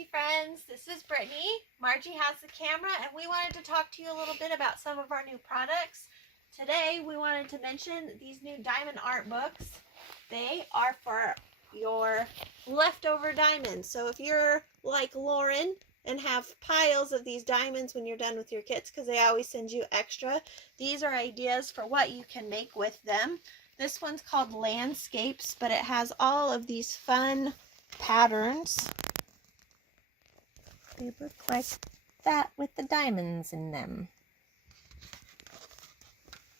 Margie friends, this is Brittany. Margie has the camera and we wanted to talk to you a little bit about some of our new products. Today we wanted to mention these new diamond art books. They are for your leftover diamonds. So if you're like Lauren and have piles of these diamonds when you're done with your kits, because they always send you extra, these are ideas for what you can make with them. This one's called Landscapes, but it has all of these fun patterns. They look like that with the diamonds in them.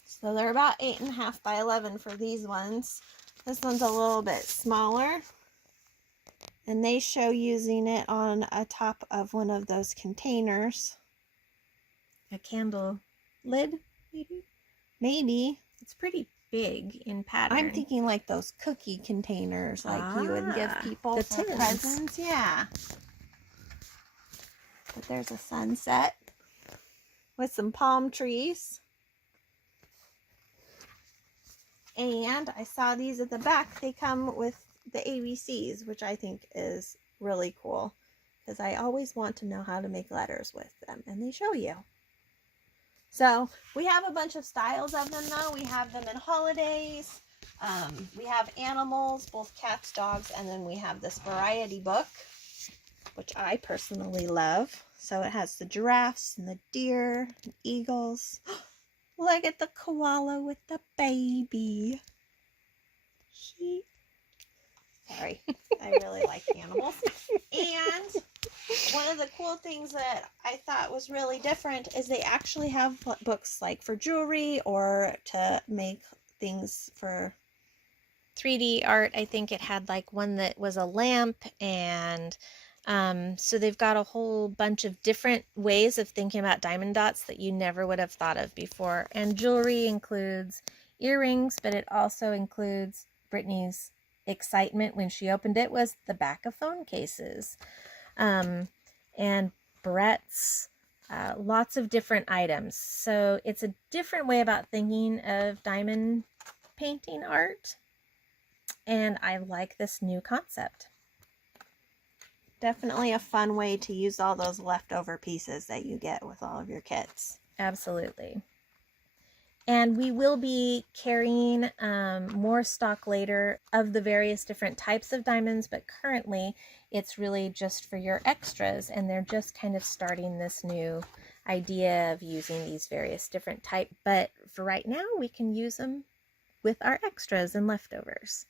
So they're about 8.5 by 11 for these ones. This one's a little bit smaller. And they show using it on a top of one of those containers. A candle lid, maybe? Maybe. It's pretty big in pattern. I'm thinking like those cookie containers, like you would give people for presents. Yeah. But there's a sunset with some palm trees. And I saw these at the back. They come with the ABCs, which I think is really cool because I always want to know how to make letters with them, and they show you. So we have a bunch of styles of them though. We have them in holidays. We have animals, both cats, dogs, and then we have this variety book, which I personally love. So it has the giraffes and the deer and eagles. Look at the koala with the baby. Sorry, I really like animals. And one of the cool things that I thought was really different is they actually have books like for jewelry or to make things for 3D art. I think it had like one that was a lamp, and so they've got a whole bunch of different ways of thinking about diamond dots that you never would have thought of before. And jewelry includes earrings, but it also includes Brittany's excitement when she opened it was the back of phone cases, and barrettes, lots of different items. So it's a different way about thinking of diamond painting art, and I like this new concept. Definitely a fun way to use all those leftover pieces that you get with all of your kits. Absolutely. And we will be carrying more stock later of the various different types of diamonds, but currently it's really just for your extras, and they're just kind of starting this new idea of using these various different types. But for right now, we can use them with our extras and leftovers.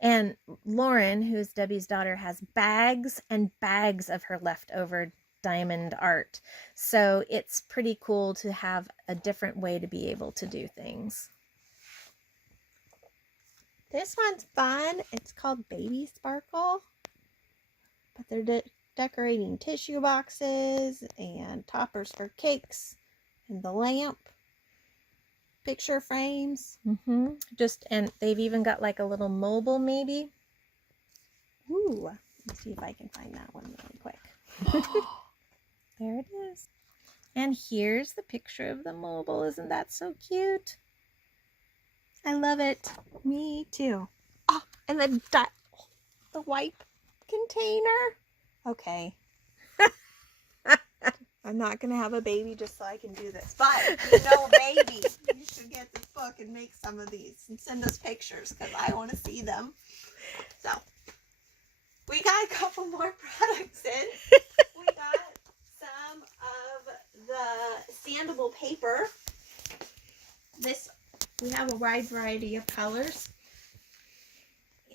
And Lauren, who's Debbie's daughter, has bags and bags of her leftover diamond art. So it's pretty cool to have a different way to be able to do things. This one's fun. It's called Baby Sparkle. But they're decorating tissue boxes and toppers for cakes and the lamp. Picture frames. And they've even got like a little mobile maybe. Ooh, let's see if I can find that one really quick. There it is. And here's the picture of the mobile. Isn't that so cute? I love it. Me too. Oh, and the wipe container. Okay. I'm not going to have a baby just so I can do this. But if you know a baby, you should get this book and make some of these and send us pictures because I want to see them. So, we got a couple more products in. We got some of the sandable paper. We have a wide variety of colors.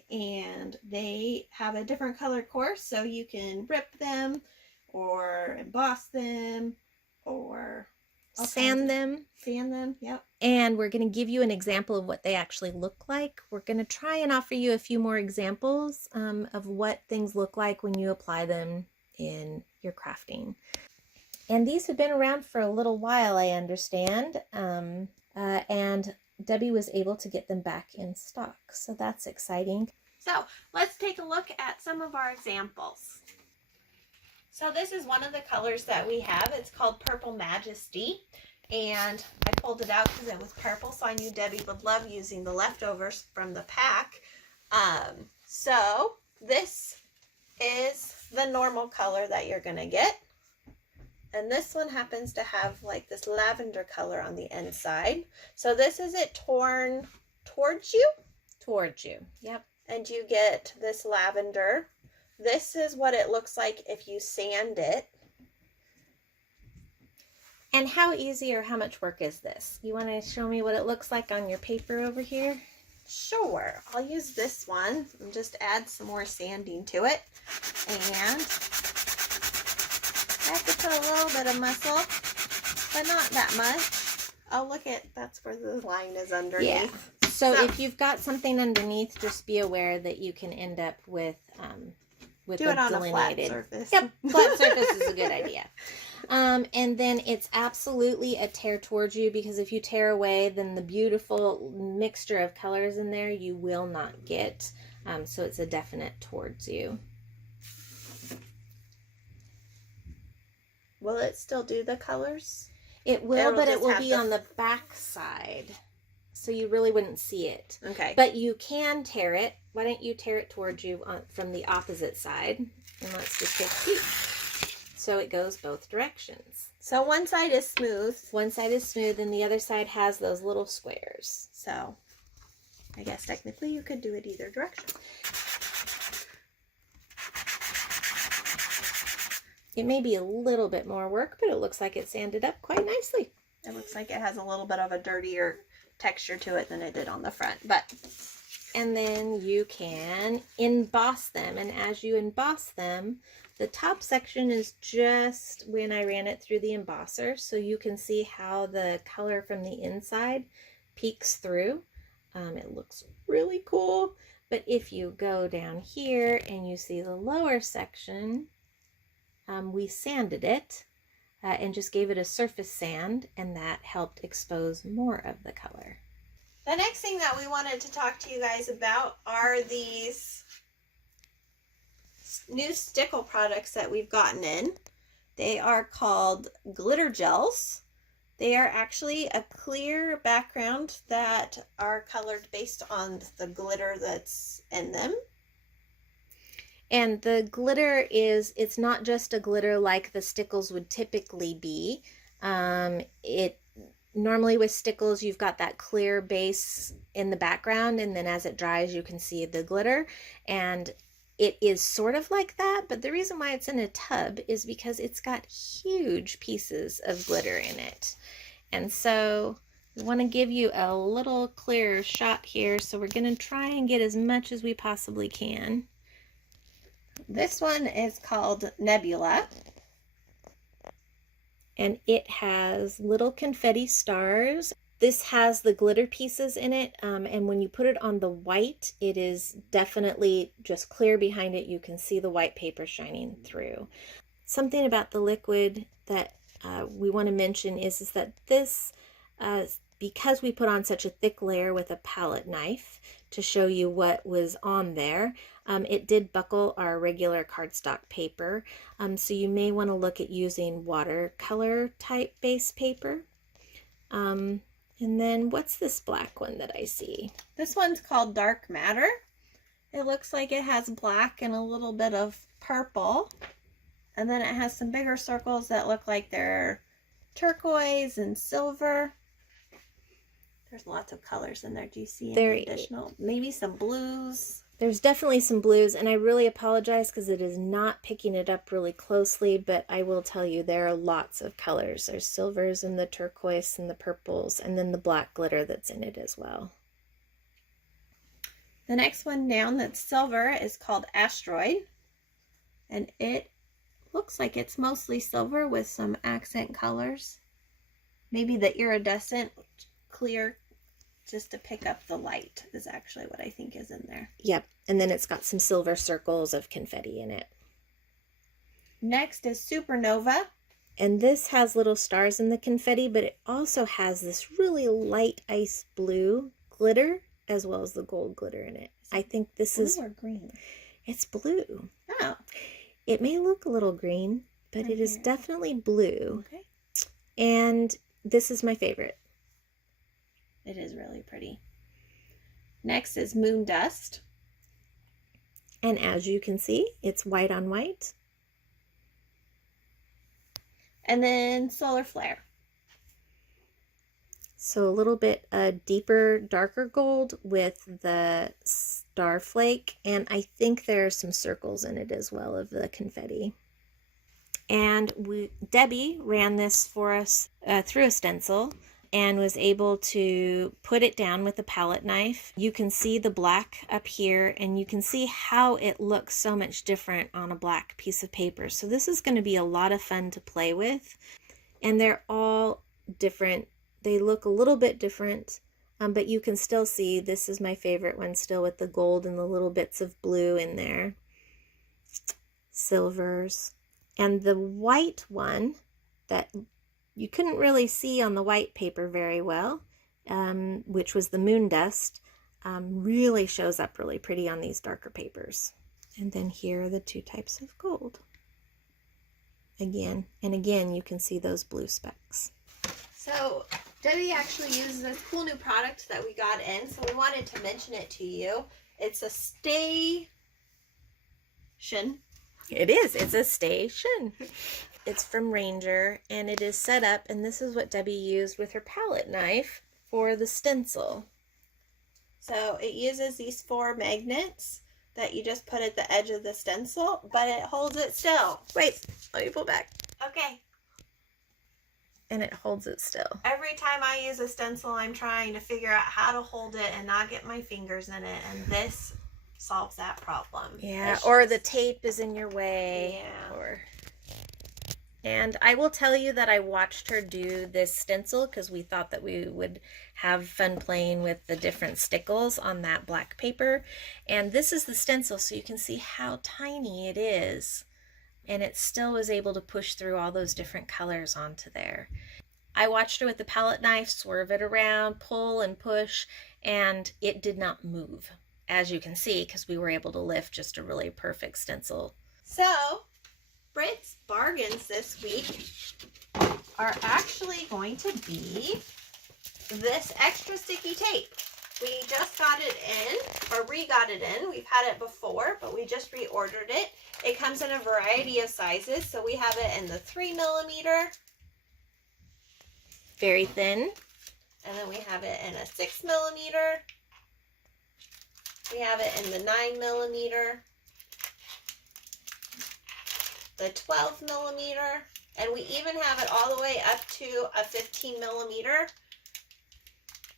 And they have a different color course, so you can rip them or emboss them or sand them. Yep. And we're going to give you an example of what they actually look like. We're going to try and offer you a few more examples of what things look like when you apply them in your crafting. And these have been around for a little while, I understand. And Debbie was able to get them back in stock, so that's exciting. So let's take a look at some of our examples. So this is one of the colors that we have. It's called Purple Majesty, and I pulled it out because it was purple, so I knew Debbie would love using the leftovers from the pack. So this is the normal color that you're going to get. And this one happens to have like this lavender color on the inside. So this is it torn towards you? Towards you, yep. And you get this lavender. This is what it looks like if you sand it. And how easy or how much work is this? You want to show me what it looks like on your paper over here? Sure. I'll use this one and just add some more sanding to it. And I have to put a little bit of muscle, but not that much. Oh, look at, that's where the line is underneath. Yeah. So if you've got something underneath, just be aware that you can end up with do it on a flat surface. Yep, flat surface is a good idea. And then it's absolutely a tear towards you, because if you tear away, then the beautiful mixture of colors in there you will not get. So it's a definite towards you. Will it still do the colors? It will, but it will be on the back side, so you really wouldn't see it. Okay. But you can tear it. Why don't you tear it towards you from the opposite side? And let's just take a peek. So it goes both directions. So one side is smooth. One side is smooth, and the other side has those little squares. So I guess technically you could do it either direction. It may be a little bit more work, but it looks like it sanded up quite nicely. It looks like it has a little bit of a dirtier texture to it than it did on the front. And then you can emboss them. And as you emboss them, the top section is just when I ran it through the embosser, so you can see how the color from the inside peeks through. It looks really cool. But if you go down here and you see the lower section, we sanded it and just gave it a surface sand, and that helped expose more of the color. The next thing that we wanted to talk to you guys about are these new Stickle products that we've gotten in. They are called glitter gels. They are actually a clear background that are colored based on the glitter that's in them. And the glitter it's not just a glitter like the Stickles would typically be. Normally with Stickles, you've got that clear base in the background, and then as it dries, you can see the glitter. And it is sort of like that, but the reason why it's in a tub is because it's got huge pieces of glitter in it. And so we want to give you a little clearer shot here, so we're going to try and get as much as we possibly can. This one is called Nebula. And it has little confetti stars. This has the glitter pieces in it, and when you put it on the white, it is definitely just clear behind it. You can see the white paper shining through. Something about the liquid that we want to mention is that this, because we put on such a thick layer with a palette knife to show you what was on there, it did buckle our regular cardstock paper. So you may want to look at using watercolor type base paper. And then what's this black one that I see? This one's called Dark Matter. It looks like it has black and a little bit of purple. And then it has some bigger circles that look like they're turquoise and silver. There's lots of colors in there. Do you see any additional? Maybe some blues. There's definitely some blues, and I really apologize because it is not picking it up really closely, but I will tell you there are lots of colors. There's silvers and the turquoise and the purples, and then the black glitter that's in it as well. The next one down that's silver is called Asteroid, and it looks like it's mostly silver with some accent colors. Maybe the iridescent clear, just to pick up the light, is actually what I think is in there. Yep, and then it's got some silver circles of confetti in it. Next is Supernova. And this has little stars in the confetti, but it also has this really light ice blue glitter as well as the gold glitter in it. I think this is blue or green. It's blue. Oh. It may look a little green, but it is definitely blue. Okay. And this is my favorite. It is really pretty. Next is Moon Dust. And as you can see, it's white on white. And then Solar Flare. So a little bit deeper, darker gold with the star flake, and I think there are some circles in it as well of the confetti. And Debbie ran this for us through a stencil and was able to put it down with a palette knife. You can see the black up here, and you can see how it looks so much different on a black piece of paper. So this is going to be a lot of fun to play with, and they're all different. They look a little bit different, but you can still see this is my favorite one still, with the gold and the little bits of blue in there. Silvers. And the white one that you couldn't really see on the white paper very well, which was the moon dust, really shows up really pretty on these darker papers. And then here are the two types of gold. Again and again, you can see those blue specks. So Debbie actually uses this cool new product that we got in, so we wanted to mention it to you. It's a station. It is. It's a station. It's from Ranger, and it is set up, and this is what Debbie used with her palette knife for the stencil. So it uses these 4 magnets that you just put at the edge of the stencil, but it holds it still. Wait, let me pull back. Okay. And it holds it still. Every time I use a stencil, I'm trying to figure out how to hold it and not get my fingers in it, and this solves that problem. Yeah, or the tape is in your way. Yeah. And I will tell you that I watched her do this stencil because we thought that we would have fun playing with the different stickles on that black paper. And this is the stencil, so you can see how tiny it is. And it still was able to push through all those different colors onto there. I watched her with the palette knife swerve it around, pull and push, and it did not move, as you can see, because we were able to lift just a really perfect stencil. So, Brits Bargains this week are actually going to be this extra sticky tape. We just got it in, or re-got it in. We've had it before, but we just reordered it. It comes in a variety of sizes, so we have it in the 3mm. Very thin. And then we have it in a 6mm. We have it in the 9mm, the 12mm, and we even have it all the way up to a 15mm.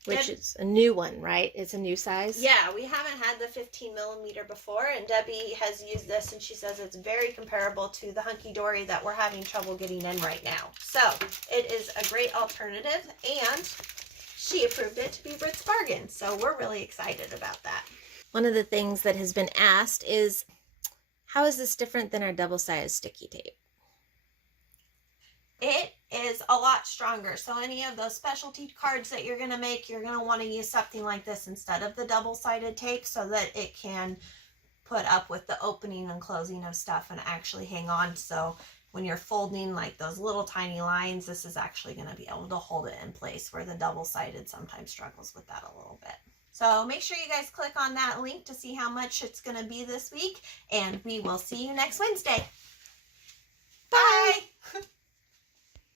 Which is a new one, right? It's a new size? Yeah, we haven't had the 15mm before, and Debbie has used this, and she says it's very comparable to the hunky-dory that we're having trouble getting in right now. So, it is a great alternative, and she approved it to be Brits Bargains, so we're really excited about that. One of the things that has been asked is, how is this different than our double-sized sticky tape? It is a lot stronger. So any of those specialty cards that you're going to make, you're going to want to use something like this instead of the double-sided tape so that it can put up with the opening and closing of stuff and actually hang on. So when you're folding like those little tiny lines, this is actually going to be able to hold it in place, where the double-sided sometimes struggles with that a little bit. So make sure you guys click on that link to see how much it's going to be this week, and we will see you next Wednesday. Bye!